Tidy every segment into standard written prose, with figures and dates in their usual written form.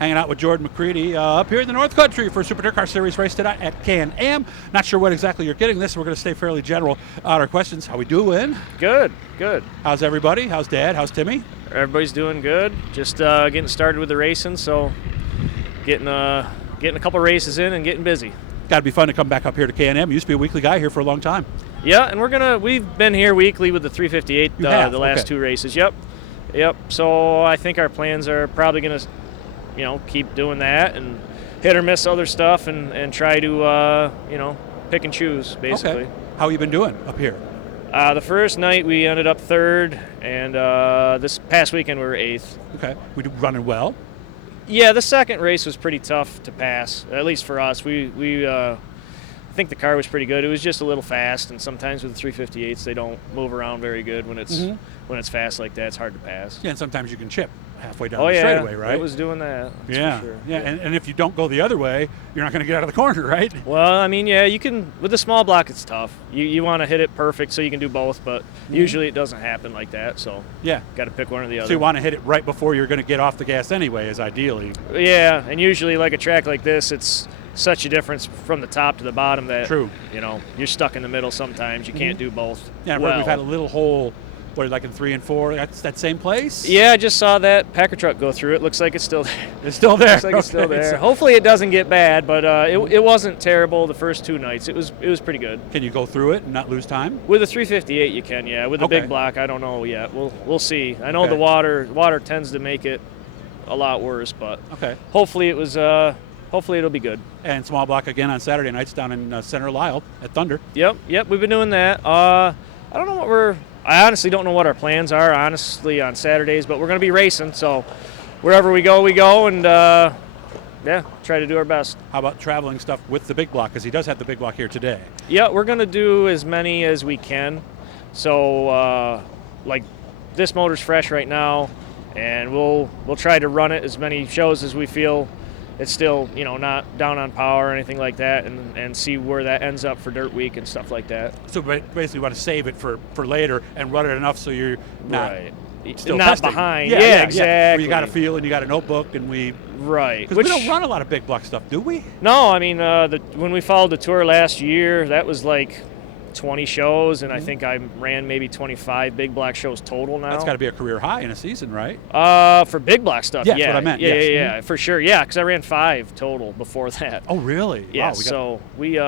Hanging out with Jordan McCreadie up here in the North Country for Super DIRTcar Series race tonight at Can-Am. Not sure what exactly you're getting this. We're going to stay fairly general on our questions. How we doing? Good. How's everybody? How's Dad? How's Timmy? Everybody's doing good. Just getting started with the racing, so getting a couple races in and getting busy. Got to be fun to come back up here to Can-Am. You used to be a weekly guy here for a long time. Yeah, and we've been here weekly with the 358 the last two races. Yep. So I think our plans are probably going to, keep doing that and hit or miss other stuff and try to, pick and choose, basically. Okay. How you been doing up here? The first night we ended up third, and this past weekend we were eighth. Okay. We running well? Yeah, the second race was pretty tough to pass, at least for us. I think the car was pretty good. It was just a little fast, and sometimes with the 358s they don't move around very good when it's fast like that. It's hard to pass. Yeah, and sometimes you can chip halfway down the straightaway, right? It was doing that. Yeah, for sure. Yeah. And if you don't go the other way, you're not going to get out of the corner, right? Well, I mean, yeah, you can. With the small block, it's tough. You want to hit it perfect so you can do both, but usually it doesn't happen like that. So yeah, got to pick one or the other. So you want to hit it right before you're going to get off the gas anyway, is ideally. Yeah, and usually like a track like this, it's such a difference from the top to the bottom that you're stuck in the middle sometimes. You can't do both. Yeah, we've had a little hole. What, like in 3 and 4? That's that same place? Yeah, I just saw that Packer truck go through it. Looks like it's still there. It's still there. Looks like it's still there. Hopefully it doesn't get bad, but it wasn't terrible the first 2 nights. It was pretty good. Can you go through it and not lose time? With a 358 you can, yeah. With the big block, I don't know yet. We'll see. I know the water tends to make it a lot worse, but hopefully it'll be good. And small block again on Saturday nights down in Center Lisle at Thunder. Yep, we've been doing that. I don't know I honestly don't know what our plans are, honestly, on Saturdays, but we're going to be racing, so wherever we go, and try to do our best. How about traveling stuff with the big block, because he does have the big block here today? Yeah, we're going to do as many as we can. So, like, this motor's fresh right now, and we'll try to run it as many shows as we feel it's still, not down on power or anything like that, and see where that ends up for Dirt Week and stuff like that. So basically you want to save it for later and run it enough so you're not still not testing. behind. Yeah, exactly. Where you got a feel and you got a notebook and Right. Because we don't run a lot of big block stuff, do we? No, I mean, when we followed the tour last year, that was like 20 shows, and I think I ran maybe 25 big block shows total now. That's got to be a career high in a season, right? For big block stuff, yeah. That's what I meant. Yeah, for sure. Yeah, because I ran 5 total before that. Oh, really? Yeah, wow, so we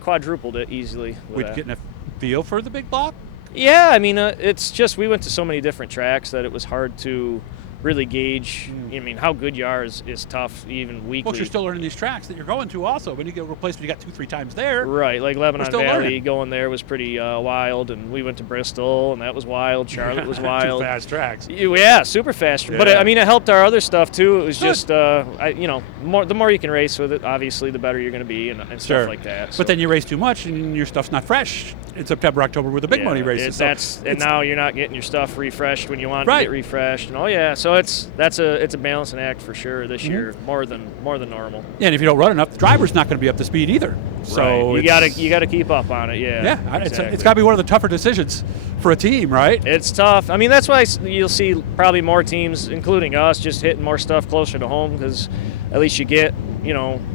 quadrupled it easily. We're getting a feel for the big block? Yeah, I mean, it's just we went to so many different tracks that it was hard to really gauge. I mean, how good you are is tough, even weekly. Well, you're still learning these tracks that you're going to also. When you get replaced, you got 2-3 times there. Right, like Lebanon Valley learning. Going there was pretty wild, and we went to Bristol, and that was wild. Charlotte was wild. 2 fast tracks. Yeah, super fast. Yeah. But I mean, it helped our other stuff too. It was just, the more you can race with it, obviously, the better you're going to be, and stuff like that. So. But then you race too much, and your stuff's not fresh in September, October with the big money races. And now you're not getting your stuff refreshed when you want to get refreshed. And so it's a balancing act for sure this year, more than normal. Yeah, and if you don't run enough, the driver's not going to be up to speed either. So you got to keep up on it. Yeah. Yeah, exactly. It's got to be one of the tougher decisions for a team, right? It's tough. I mean, that's why you'll see probably more teams, including us, just hitting more stuff closer to home, because at least you get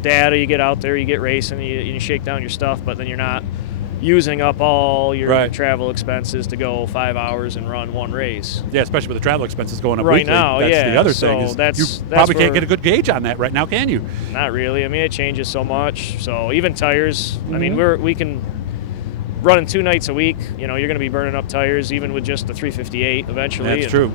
data. You get out there, you get racing, you shake down your stuff, but then you're not using up all your travel expenses to go 5 hours and run one race. Yeah, especially with the travel expenses going up right weekly. now. That's the other so thing. Is that's you probably can't get a good gauge on that right now, can you? Not really. I mean, it changes so much. So even tires. I mean, we can running 2 nights a week. You're going to be burning up tires even with just the 358 eventually. That's true.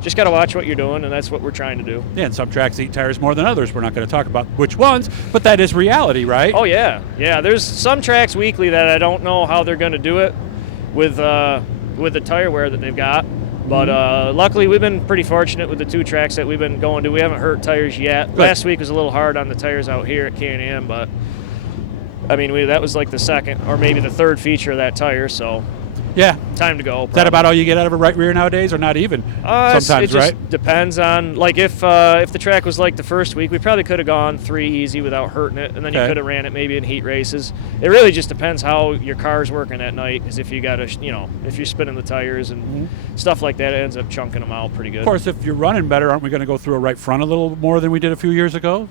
Just got to watch what you're doing, and that's what we're trying to do. Yeah, and some tracks eat tires more than others. We're not going to talk about which ones, but that is reality, right? Oh, yeah. Yeah, there's some tracks weekly that I don't know how they're going to do it with the tire wear that they've got. But luckily, we've been pretty fortunate with the 2 tracks that we've been going to. We haven't hurt tires yet. Good. Last week was a little hard on the tires out here at Can-Am, but, I mean, that was like the second or maybe the third feature of that tire, so Yeah. time to go. Is that about all you get out of a right rear nowadays, or not even? Sometimes, it just right? depends on, like, if the track was like the first week, we probably could have gone 3 easy without hurting it, and then you Okay. could have ran it maybe in heat races. It really just depends how your car's working at night, because if you got to, if you're spinning the tires and stuff like that, it ends up chunking them out pretty good. Of course, if you're running better, aren't we going to go through a right front a little more than we did a few years ago?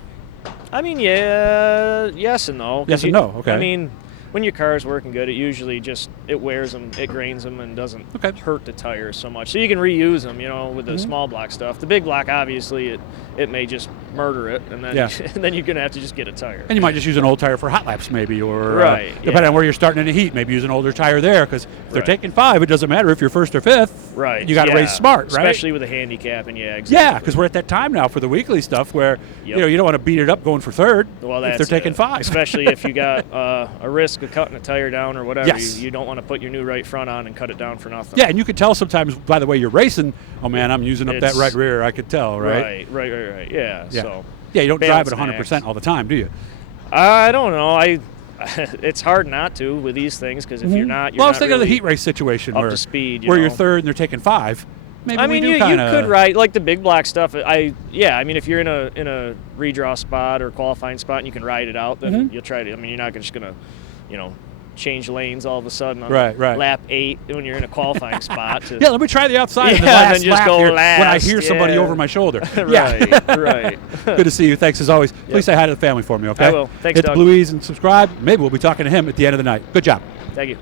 I mean, yeah, yes and no. 'cause Yes and no, okay. I mean, when your car's working good, it usually it wears them, it grains them, and doesn't hurt the tires so much. So you can reuse them, with the small block stuff. The big block, obviously, it may just murder it, and then and then you're gonna have to just get a tire. And you might just use an old tire for hot laps, maybe, or depending yeah. on where you're starting in the heat, maybe use an older tire there, because if they're taking 5, it doesn't matter if you're 1st or 5th. Right. You got to race smart, right? Especially with a handicap, and exactly. Yeah, because we're at that time now for the weekly stuff where you don't want to beat it up going for 3rd if they're taking 5. Especially if you got a risk of cutting a tire down or whatever. Yes. You don't want to put your new right front on and cut it down for nothing. Yeah, and you can tell sometimes by the way you're racing, oh man, I'm using up that right rear. I could tell, right? Right. Yeah. So. Yeah, you don't drive at balance 100% all the time, do you? I don't know. It's hard not to with these things, because if you're not, I was thinking of the heat race situation up where to speed. where you're 3rd and they're taking 5. Maybe I mean, you could ride like the big block stuff. I mean, if you're in a redraw spot or qualifying spot and you can ride it out, then you'll try to. I mean, you're not just gonna, change lanes all of a sudden on lap 8 when you're in a qualifying spot. Yeah, let me try the outside in the and last then just lap go here last. when I hear somebody over my shoulder. Right. Good to see you. Thanks as always. Please say hi to the family for me, okay? I will. Thanks, Hit Doug. the Blues and subscribe. Maybe we'll be talking to him at the end of the night. Good job. Thank you.